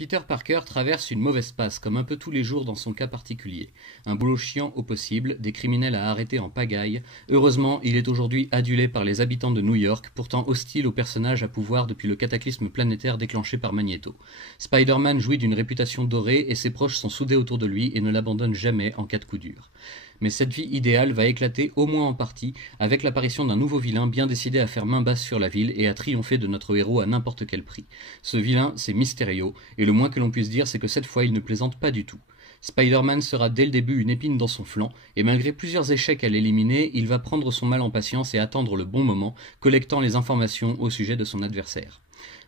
Peter Parker traverse une mauvaise passe, comme un peu tous les jours dans son cas particulier. Un boulot chiant au possible, des criminels à arrêter en pagaille. Heureusement, il est aujourd'hui adulé par les habitants de New York, pourtant hostiles au personnage à pouvoir depuis le cataclysme planétaire déclenché par Magneto. Spider-Man jouit d'une réputation dorée et ses proches sont soudés autour de lui et ne l'abandonnent jamais en cas de coup dur. Mais cette vie idéale va éclater, au moins en partie, avec l'apparition d'un nouveau vilain bien décidé à faire main basse sur la ville et à triompher de notre héros à n'importe quel prix. Ce vilain, c'est Mysterio, et le moins que l'on puisse dire, c'est que cette fois il ne plaisante pas du tout. Spider-Man sera dès le début une épine dans son flanc, et malgré plusieurs échecs à l'éliminer, il va prendre son mal en patience et attendre le bon moment, collectant les informations au sujet de son adversaire.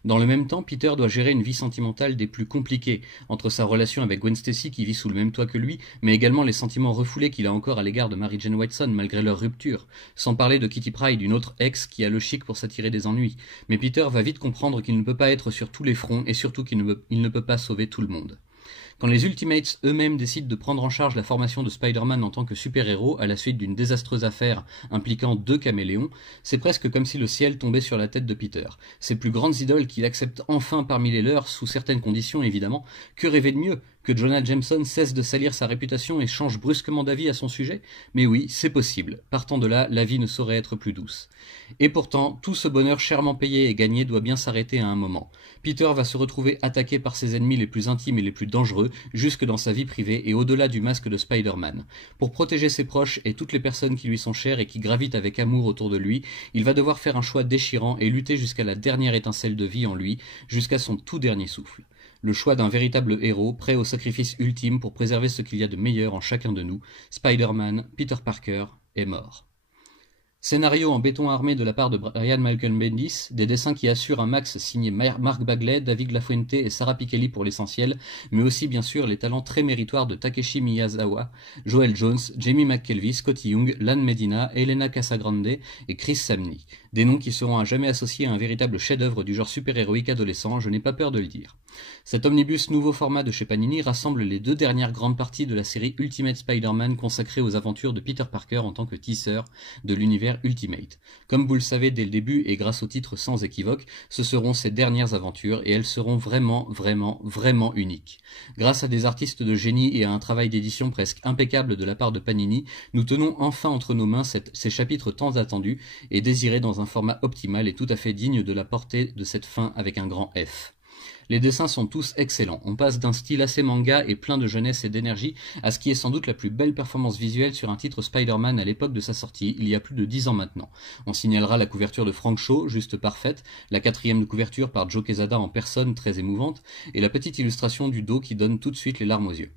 Dans le même temps, Peter doit gérer une vie sentimentale des plus compliquées, entre sa relation avec Gwen Stacy qui vit sous le même toit que lui, mais également les sentiments refoulés qu'il a encore à l'égard de Mary Jane Watson malgré leur rupture, sans parler de Kitty Pryde, une autre ex qui a le chic pour s'attirer des ennuis. Mais Peter va vite comprendre qu'il ne peut pas être sur tous les fronts et surtout qu'il ne peut pas sauver tout le monde. Quand les Ultimates eux-mêmes décident de prendre en charge la formation de Spider-Man en tant que super-héros à la suite d'une désastreuse affaire impliquant 2 caméléons, c'est presque comme si le ciel tombait sur la tête de Peter. Ses plus grandes idoles qu'il accepte enfin parmi les leurs, sous certaines conditions évidemment, que rêver de mieux ? Que Jonah Jameson cesse de salir sa réputation et change brusquement d'avis à son sujet? Mais oui, c'est possible. Partant de là, la vie ne saurait être plus douce. Et pourtant, tout ce bonheur chèrement payé et gagné doit bien s'arrêter à un moment. Peter va se retrouver attaqué par ses ennemis les plus intimes et les plus dangereux, jusque dans sa vie privée et au-delà du masque de Spider-Man. Pour protéger ses proches et toutes les personnes qui lui sont chères et qui gravitent avec amour autour de lui, il va devoir faire un choix déchirant et lutter jusqu'à la dernière étincelle de vie en lui, jusqu'à son tout dernier souffle. Le choix d'un véritable héros, prêt au sacrifice ultime pour préserver ce qu'il y a de meilleur en chacun de nous, Spider-Man, Peter Parker, est mort. Scénario en béton armé de la part de Brian Michael Bendis, des dessins qui assurent un max signé Mark Bagley, David Lafuente et Sarah Pichelli pour l'essentiel, mais aussi bien sûr les talents très méritoires de Takeshi Miyazawa, Joel Jones, Jamie McKelvey, Scotty Young, Lan Medina, Elena Casagrande et Chris Samnee. Des noms qui seront à jamais associés à un véritable chef-d'œuvre du genre super-héroïque adolescent, je n'ai pas peur de le dire. Cet omnibus nouveau format de chez Panini rassemble les 2 dernières grandes parties de la série Ultimate Spider-Man consacrée aux aventures de Peter Parker en tant que tisseur de l'univers Ultimate. Comme vous le savez dès le début et grâce au titre sans équivoque, ce seront ses dernières aventures et elles seront vraiment uniques. Grâce à des artistes de génie et à un travail d'édition presque impeccable de la part de Panini, nous tenons enfin entre nos mains ces chapitres tant attendus et désirés dans un format optimal et tout à fait digne de la portée de cette fin avec un grand F. Les dessins sont tous excellents, on passe d'un style assez manga et plein de jeunesse et d'énergie à ce qui est sans doute la plus belle performance visuelle sur un titre Spider-Man à l'époque de sa sortie, il y a plus de 10 ans maintenant. On signalera la couverture de Frank Shaw, juste parfaite, la 4e de couverture par Joe Quesada en personne, très émouvante, et la petite illustration du dos qui donne tout de suite les larmes aux yeux.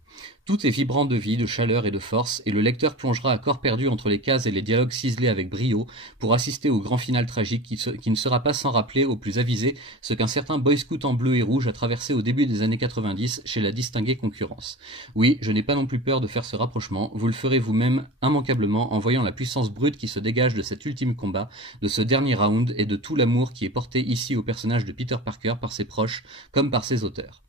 Tout est vibrant de vie, de chaleur et de force, et le lecteur plongera à corps perdu entre les cases et les dialogues ciselés avec brio pour assister au grand final tragique qui ne sera pas sans rappeler aux plus avisés ce qu'un certain Boy Scout en bleu et rouge a traversé au début des années 90 chez la distinguée concurrence. Oui, je n'ai pas non plus peur de faire ce rapprochement, vous le ferez vous-même immanquablement en voyant la puissance brute qui se dégage de cet ultime combat, de ce dernier round et de tout l'amour qui est porté ici au personnage de Peter Parker par ses proches comme par ses auteurs.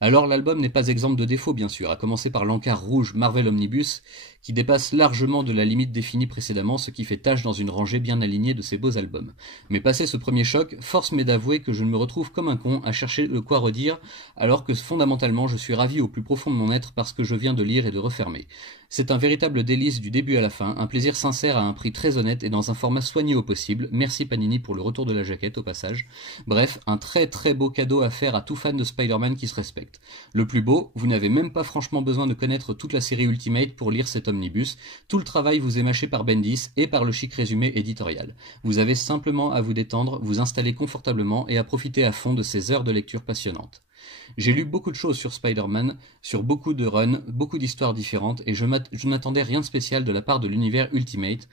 Alors l'album n'est pas exempt de défauts bien sûr, à commencer par l'encart rouge Marvel Omnibus, qui dépasse largement de la limite définie précédemment, ce qui fait tache dans une rangée bien alignée de ces beaux albums. Mais passé ce premier choc, force m'est d'avouer que je me retrouve comme un con à chercher de quoi redire, alors que fondamentalement je suis ravi au plus profond de mon être par ce que je viens de lire et de refermer. C'est un véritable délice du début à la fin, un plaisir sincère à un prix très honnête et dans un format soigné au possible, merci Panini pour le retour de la jaquette au passage. Bref, un très beau cadeau à faire à tout fan de Spider-Man qui se respecte. Le plus beau, vous n'avez même pas franchement besoin de connaître toute la série Ultimate pour lire cet omnibus, tout le travail vous est mâché par Bendis et par le chic résumé éditorial. Vous avez simplement à vous détendre, vous installer confortablement et à profiter à fond de ces heures de lecture passionnantes. J'ai lu beaucoup de choses sur Spider-Man, sur beaucoup de runs, beaucoup d'histoires différentes et je n'attendais rien de spécial de la part de l'univers Ultimate.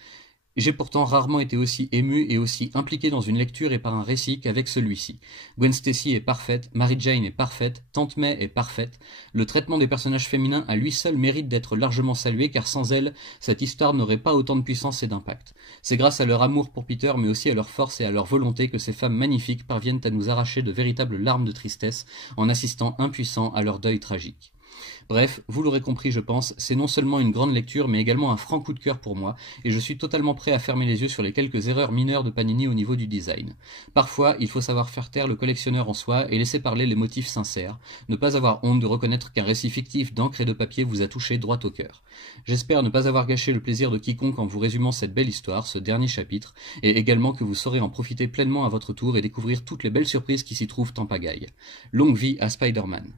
J'ai pourtant rarement été aussi ému et aussi impliqué dans une lecture et par un récit qu'avec celui-ci. Gwen Stacy est parfaite, Mary Jane est parfaite, Tante May est parfaite. Le traitement des personnages féminins à lui seul mérite d'être largement salué car sans elles, cette histoire n'aurait pas autant de puissance et d'impact. C'est grâce à leur amour pour Peter mais aussi à leur force et à leur volonté que ces femmes magnifiques parviennent à nous arracher de véritables larmes de tristesse en assistant impuissants à leur deuil tragique. Bref, vous l'aurez compris je pense, c'est non seulement une grande lecture mais également un franc coup de cœur pour moi, et je suis totalement prêt à fermer les yeux sur les quelques erreurs mineures de Panini au niveau du design. Parfois, il faut savoir faire taire le collectionneur en soi et laisser parler les motifs sincères, ne pas avoir honte de reconnaître qu'un récit fictif d'encre et de papier vous a touché droit au cœur. J'espère ne pas avoir gâché le plaisir de quiconque en vous résumant cette belle histoire, ce dernier chapitre, et également que vous saurez en profiter pleinement à votre tour et découvrir toutes les belles surprises qui s'y trouvent en pagaille. Longue vie à Spider-Man.